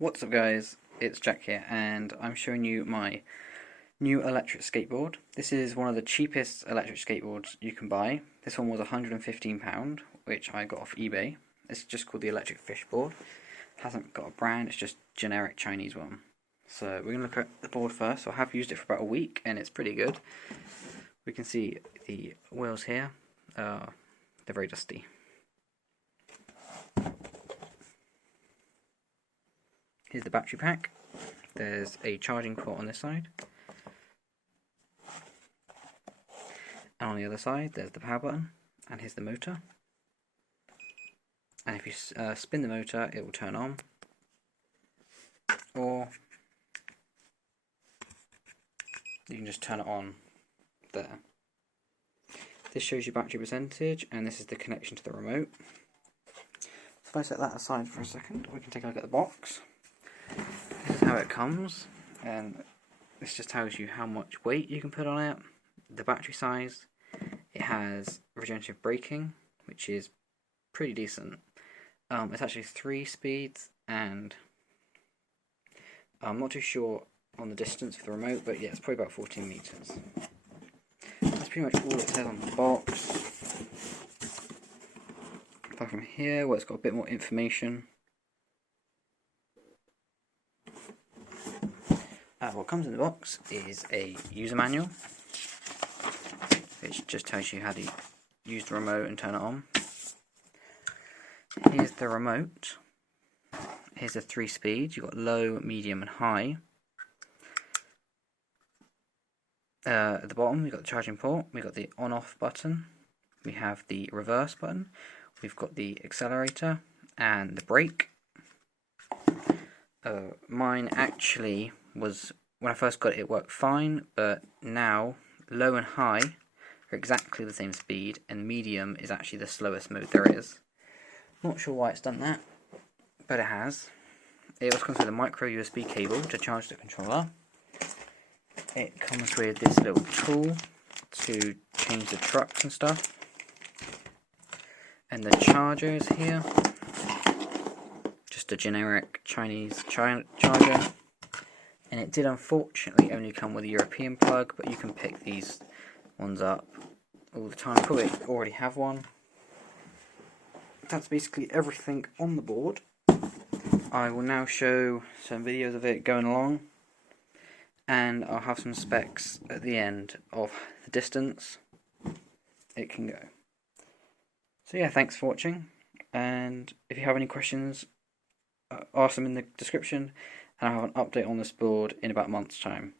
What's up guys, it's Jack here and I'm showing you my new electric skateboard. This is one of the cheapest electric skateboards you can buy. This one was £115, which I got off eBay. It's just called the electric fishboard. It hasn't got a brand, it's just generic Chinese one. So we're going to look at the board first. So I have used it for about a week and it's pretty good. We can see the wheels here, they're very dusty. Here's the battery pack. There's a charging port on this side. And on the other side, there's the power button. And here's the motor. And if you spin the motor, it will turn on. Or you can just turn it on there. This shows you battery percentage, and this is the connection to the remote. So if I set that aside for a second, we can take a look at the box. This is how it comes, and this just tells you how much weight you can put on it, the battery size. It has regenerative braking, which is pretty decent. It's actually 3 speeds, and I'm not too sure on the distance for the remote, but yeah, it's probably about 14 meters. That's pretty much all it says on the box. Apart from here, where it's got a bit more information. What comes in the box is a user manual, which just tells you how to use the remote and turn it on. Here's the remote. Here's the 3 speeds. You've got low, medium and high. At the bottom we've got the charging port, we've got the on-off button, we have the reverse button, we've got the accelerator and the brake. Mine actually was, when I first got it, it worked fine, but now low and high are exactly the same speed, and medium is actually the slowest mode there is. Not sure why it's done that, but it has. It also comes with a micro USB cable to charge the controller. It comes with this little tool to change the trucks and stuff. And the charger is here. Just a generic Chinese charger. And it did unfortunately only come with a European plug, but you can pick these ones up all the time. You probably already have one. That's basically everything on the board. I will now show some videos of it going along, and I'll have some specs at the end of the distance it can go. So yeah, thanks for watching, and if you have any questions, ask them in the description, and I'll have an update on this board in about a month's time.